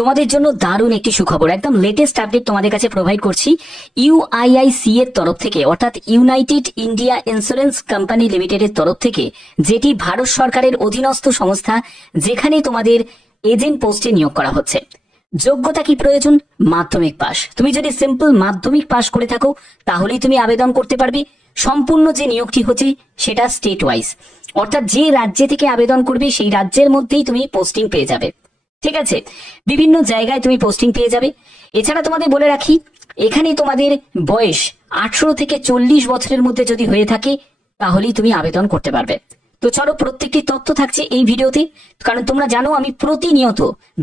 তোমাদের জন্য দারুণ একটি সুখবর, একদম লেটেস্ট আপডেট তোমাদের কাছে প্রোভাইড করছি ইউআইআইসি এর তরফ থেকে, অর্থাৎ ইউনাইটেড ইন্ডিয়া ইন্স্যুরেন্স কোম্পানি লিমিটেডের তরফ থেকে, যেটি ভারত সরকারের অধীনস্থ সংস্থা, যেখানে তোমাদের এজেন্ট পোস্টে নিয়োগ করা হচ্ছে। যোগ্যতা কি প্রয়োজন? মাধ্যমিক পাস। তুমি যদি সিম্পল মাধ্যমিক পাস করে থাকো তাহলেই তুমি আবেদন করতে পারবে। সম্পূর্ণ যে নিয়োগটি হচ্ছে সেটা স্টেট ওয়াইজ, অর্থাৎ যে রাজ্যে থেকে আবেদন করবে সেই রাজ্যের মধ্যেই তুমি পোস্টিং পেয়ে যাবে। ঠিক আছে, বিভিন্ন জায়গায় তুমি পোস্টিং পেয়ে যাবে। এছাড়া তোমাদের বলে রাখি, এখানে তোমাদের বয়স 18 থেকে 40 বছরের মধ্যে যদি হয়ে থাকে তাহলেই তুমি আবেদন করতে পারবে। তো চলো, প্রত্যেকটি তথ্য থাকছে এই ভিডিওতে, কারণ তোমরা জানো আমি প্রতিনিয়ত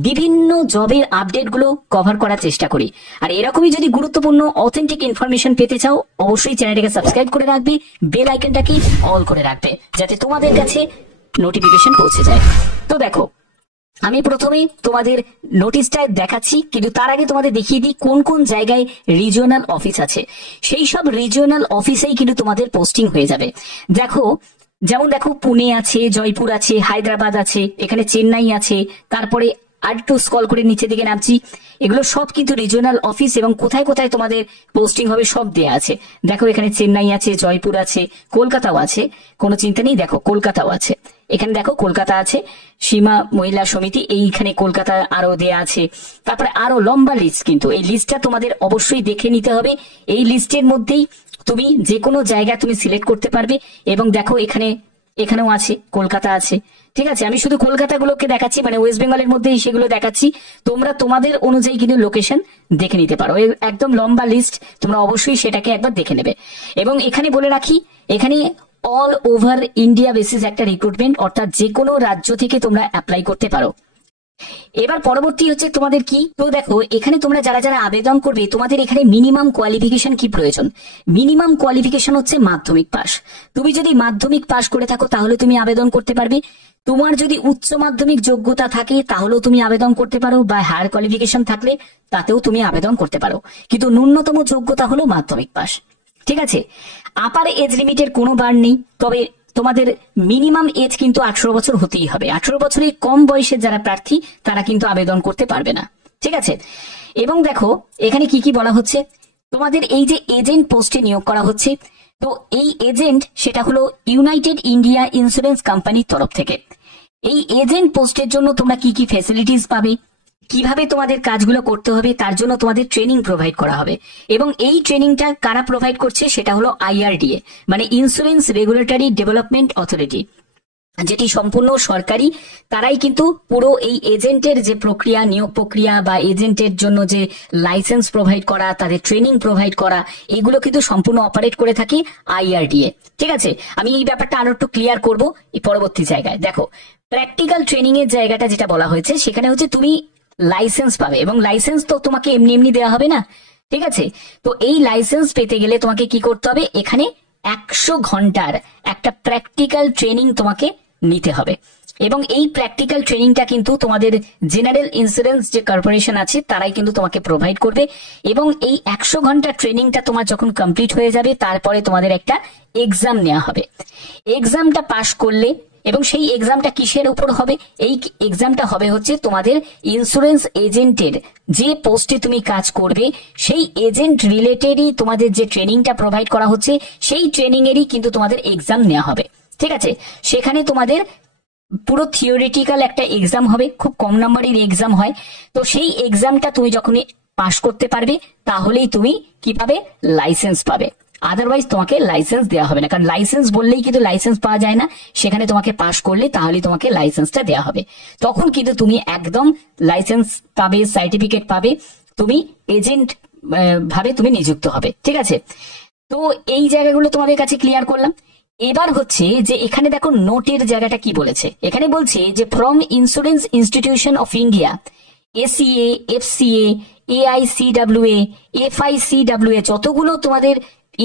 বিভিন্ন জবের আপডেটগুলো কভার করার চেষ্টা করি। আর এরকমই যদি গুরুত্বপূর্ণ অথেন্টিক ইনফরমেশন পেতে চাও, অবশ্যই চ্যানেলটাকে সাবস্ক্রাইব করে রাখবে, বেল আইকনটাকে অল করে রাখবে, যাতে তোমাদের কাছে নোটিফিকেশন পৌঁছে যায়। তো দেখো, আমি প্রথমে তোমাদের নোটিশটা দেখাচ্ছি, কিন্তু তার আগে তোমাদের দেখিয়ে দিই কোন কোন জায়গায় রিজিওনাল অফিস আছে। সেই সব রিজিওনাল অফিসেই কিন্তু তোমাদের পোস্টিং হয়ে যাবে। দেখো, যেমন দেখো, পুনে আছে, জয়পুর আছে, হায়দ্রাবাদ আছে, এখানে চেন্নাই আছে, তারপরে আর একটু স্ক্রল করে নিচে দিকে নামছি, এগুলো সব কিন্তু রিজিওনাল অফিস, এবং কোথায় কোথায় তোমাদের পোস্টিং হবে সব দেয়া আছে। দেখো, এখানে চেন্নাই আছে, জয়পুর আছে, কলকাতাও আছে, কোনো চিন্তা নেই। দেখো, কলকাতাও আছে, এখানে দেখো কলকাতা আছে, সীমা মহিলা সমিতি, এইখানে কলকাতা আরো দেয়া আছে। তারপরে আরো লম্বা লিস্ট, কিন্তু এই লিস্টটা তোমাদের অবশ্যই দেখে নিতে হবে। এই লিস্টের মধ্যেই তুমি যে কোনো জায়গা তুমি সিলেক্ট করতে পারবে। এবং দেখো, এখানেও আছে, কলকাতা আছে। ঠিক আছে, আমি শুধু কলকাতাগুলোকে দেখাচ্ছি, মানে ওয়েস্ট বেঙ্গলের মধ্যেই সেগুলো দেখাচ্ছি। তোমরা তোমাদের অনুযায়ী কিন্তু লোকেশন দেখে নিতে পারো। একদম লম্বা লিস্ট, তোমরা অবশ্যই সেটাকে একবার দেখে নেবে। এবং এখানে বলে রাখি, এখানে অল ওভার ইন্ডিয়া বেসিস একটা রিক্রুটমেন্ট, অর্থাৎ যে কোনো রাজ্য থেকে তোমরা অ্যাপ্লাই করতে পারো। এবার পরবর্তী হচ্ছে তোমাদের কি, তো দেখো এখানে তোমরা যারা যারা আবেদন করবে, তোমাদের এখানে মিনিমাম কোয়ালিফিকেশন কি প্রয়োজন? মিনিমাম কোয়ালিফিকেশন হচ্ছে মাধ্যমিক পাস। তুমি যদি মাধ্যমিক পাস করে থাকো তাহলে তুমি আবেদন করতে পারবে। তোমার যদি উচ্চ মাধ্যমিক যোগ্যতা থাকে তাহলেও তুমি আবেদন করতে পারো, বা হায়ার কোয়ালিফিকেশন থাকলে তাতেও তুমি আবেদন করতে পারো, কিন্তু ন্যূনতম যোগ্যতা হলো মাধ্যমিক পাস। ঠিক আছে, আপার এজ লিমিটের কোনো বার নেই, তবে তোমাদের মিনিমাম এজ কিন্তু 18 বছর হতেই হবে। 18 বছরের কম বয়সের যারা প্রার্থী তারা কিন্তু আবেদন করতে পারবে না। ঠিক আছে, এবং দেখো এখানে কি কি বলা হচ্ছে। তোমাদের এই যে এজেন্ট পোস্টে নিয়োগ করা হচ্ছে, তো এই এজেন্ট সেটা হলো ইউনাইটেড ইন্ডিয়া ইন্স্যুরেন্স কোম্পানির তরফ থেকে। এই এজেন্ট পোস্টের জন্য তোমরা কি কি ফ্যাসিলিটিস পাবে, কিভাবে তোমাদের কাজগুলো করতে হবে, তার জন্য তোমাদের ট্রেনিং প্রোভাইড করা হবে। এবং এই ট্রেনিংটা কারা প্রোভাইড করছে, সেটা হলো আইআরডিএ, মানে ইন্স্যুরেন্স রেগুলেটরি ডেভেলপমেন্ট অথরিটি, যেটি সম্পূর্ণ সরকারি। তারাই কিন্তু পুরো এই এজেন্টের যে প্রক্রিয়া, নিয়োগ প্রক্রিয়া, বা এজেন্টের জন্য যে লাইসেন্স প্রোভাইড করা, তাদের ট্রেনিং প্রোভাইড করা, এগুলো কিন্তু সম্পূর্ণ অপারেট করে থাকে আইআরডিএ। ঠিক আছে, আমি এই ব্যাপারটা আরো একটু ক্লিয়ার করবো এই পরবর্তী জায়গায়। দেখো, প্র্যাকটিক্যাল ট্রেনিং এর জায়গাটা যেটা বলা হয়েছে, সেখানে হচ্ছে তুমি লাইসেন্স পাবে, এবং লাইসেন্স তো তোমাকে এমনি এমনি দেওয়া হবে না। ঠিক আছে, তো এই লাইসেন্স পেতে গেলে তোমাকে কি করতে হবে, এখানে 100 ঘন্টার একটা প্র্যাকটিক্যাল ট্রেনিং তোমাকে নিতে হবে। এবং এই প্র্যাকটিক্যাল ট্রেনিংটা কিন্তু তোমাদের জেনারেল ইন্স্যুরেন্স যে কর্পোরেশন আছে তারাই কিন্তু তোমাকে প্রোভাইড করবে। এবং এই 100 ঘন্টা ট্রেনিংটা তোমার যখন কমপ্লিট হয়ে যাবে, তারপরে তোমাদের একটা এক্সাম নেওয়া হবে। এক্সামটা পাশ করলে, এবং সেই এক্সামটা কিসের উপর হবে, এই এক্সামটা হবে হচ্ছে তোমাদের ইন্স্যুরেন্স এজেন্টের যে পোস্টে তুমি কাজ করবে সেই এজেন্ট রিলেটেডই তোমাদের যে ট্রেনিংটা প্রোভাইড করা হচ্ছে, সেই ট্রেনিং এরই কিন্তু তোমাদের এক্সাম নেওয়া হবে। ঠিক আছে, সেখানে তোমাদের পুরো থিওরিটিক্যাল একটা এক্সাম হবে, খুব কম নম্বরের এক্সাম হয়। তো সেই এক্সামটা তুমি যখনই পাশ করতে পারবে তাহলেই তুমি কি পাবে, লাইসেন্স পাবে। আদারওয়াইজ তোমাকে লাইসেন্স দেওয়া হবে না, কারণ লাইসেন্স বললেই কিন্তু লাইসেন্স পাওয়া যায় না। সেখানে তোমাকে পাশ করলে তাহলে তোমাকে লাইসেন্সটা দেওয়া হবে, তখন কিন্তু তুমি একদম লাইসেন্স পাবে, সার্টিফিকেট পাবে, তুমি এজেন্ট ভাবে তুমি নিযুক্ত হবে। ঠিক আছে, তো এই জায়গাগুলো তোমাদের কাছে ক্লিয়ার করলাম। এবার হচ্ছে যে এখানে দেখো নোটের জায়গাটা কি বলেছে। এখানে বলছে যে from insurance institution of India, ACA, FCA, AICWA, FICWA, যতগুলো তোমাদের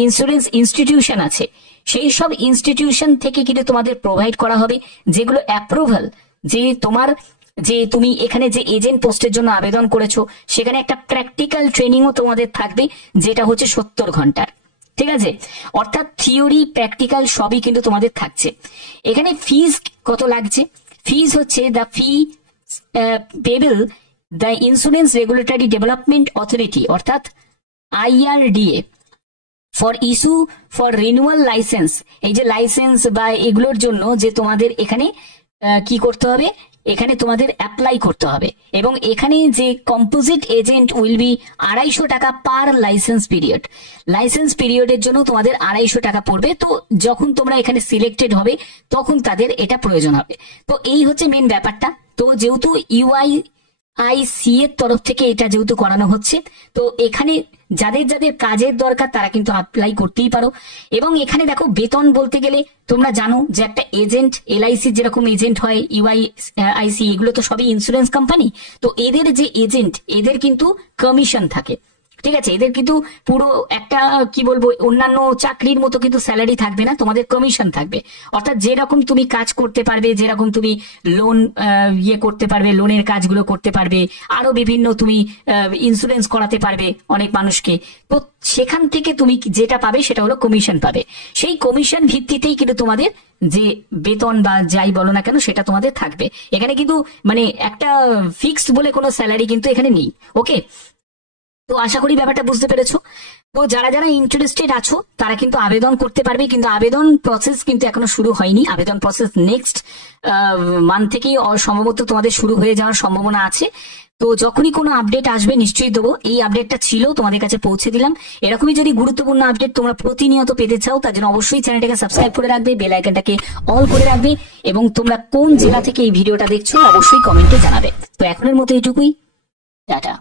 ইন্স্যুরেন্স ইনস্টিটিউশন আছে সেই সব ইনস্টিটিউশন থেকে কিন্তু তোমাদের প্রোভাইড করা হবে, যেগুলো অ্যাপ্রুভাল, যে তুমি এখানে যে এজেন্ট পোস্টের জন্য আবেদন করেছো সেখানে একটা প্র্যাকটিক্যাল ট্রেনিংও তোমাদের থাকবে, যেটা হচ্ছে 70 ঘন্টার। ঠিক আছে, অর্থাৎ থিওরি প্র্যাকটিক্যাল সবই কিন্তু তোমাদের থাকছে। এখানে ফিজ কত লাগছে, ফিজ হচ্ছে the fee payable the insurance regulatory development authority অর্থাৎ IRDA for issue for renewal licence, এই যে লাইসেন্স বা এগুলোর জন্য যে তোমাদের এখানে কি করতে হবে, এখানে তোমাদের অ্যাপ্লাই করতে হবে। এবং এখানে যে কম্পোজিট এজেন্ট উইল বি 250 টাকা পার লাইসেন্স পিরিয়ড। লাইসেন্স পিরিয়ডের জন্য তোমাদের 250 টাকা পড়বে। তো যখন তোমরা এখানে সিলেক্টেড হবে তখন তাদের এটা প্রয়োজন হবে। তো এই হচ্ছে মেন ব্যাপারটা। তো যেহেতু UIIC এর তরফ থেকে এটা যেহেতু করানো হচ্ছে, তো এখানে যাদের যাদের কাজের দরকার তারা কিন্তু অ্যাপ্লাই করতেই পারো। এবং এখানে দেখো বেতন বলতে গেলে তোমরা জানো যে একটা এজেন্ট, LIC যেরকম এজেন্ট হয়, UIIC এগুলো তো সবই ইন্স্যুরেন্স কোম্পানি। তো এদের যে এজেন্ট এদের কিন্তু কমিশন থাকে, ঠিক আছে। এদের কিন্তু পুরো একটা কি বলবো অন্যান্য চাকরির মতো কিন্তু স্যালারি থাকবে না, তোমাদের কমিশন থাকবে। অর্থাৎ যেরকম তুমি কাজ করতে পারবে, যেরকম তুমি লোন করতে পারবে, লোনের কাজগুলো করতে পারবে, আরো বিভিন্ন তুমি ইন্স্যুরেন্স করাতে পারবে অনেক মানুষকে, তো সেখান থেকে তুমি যেটা পাবে সেটা হলো কমিশন পাবে। সেই কমিশন ভিত্তিতেই কিন্তু তোমাদের যে বেতন বা যাই বলো না কেন সেটা তোমাদের থাকবে। এখানে কিন্তু মানে একটা ফিক্সড বলে কোনো স্যালারি কিন্তু এখানে নেই। ওকে, তো আশা করি ব্যাপারটা বুঝতে পেরেছো। তো যারা যারা ইন্টারেস্টেড আছো তারা কিন্তু আবেদন করতে পারবে, কিন্তু আবেদন প্রসেস কিন্তু এখনো শুরু হয়নি। আবেদন প্রসেস নেক্সট মান্থ থেকেই সম্ভবত তোমাদের শুরু হয়ে যাওয়ার সম্ভাবনা আছে। তো যখনই কোনো আপডেট আসবে নিশ্চয়ই দেবো। এই আপডেটটা ছিল তোমাদের কাছে পৌঁছে দিলাম। এরকমই যদি গুরুত্বপূর্ণ আপডেট তোমরা প্রতিনিয়ত পেতে চাও তার জন্য অবশ্যই চ্যানেলটাকে সাবস্ক্রাইব করে রাখবে, বেল আইকনটাকে অল করে রাখবে, এবং তোমরা কোন জেলা থেকে এই ভিডিওটা দেখছো অবশ্যই কমেন্টে জানাবে। তো এখনের মতো এটুকুই, টাটা।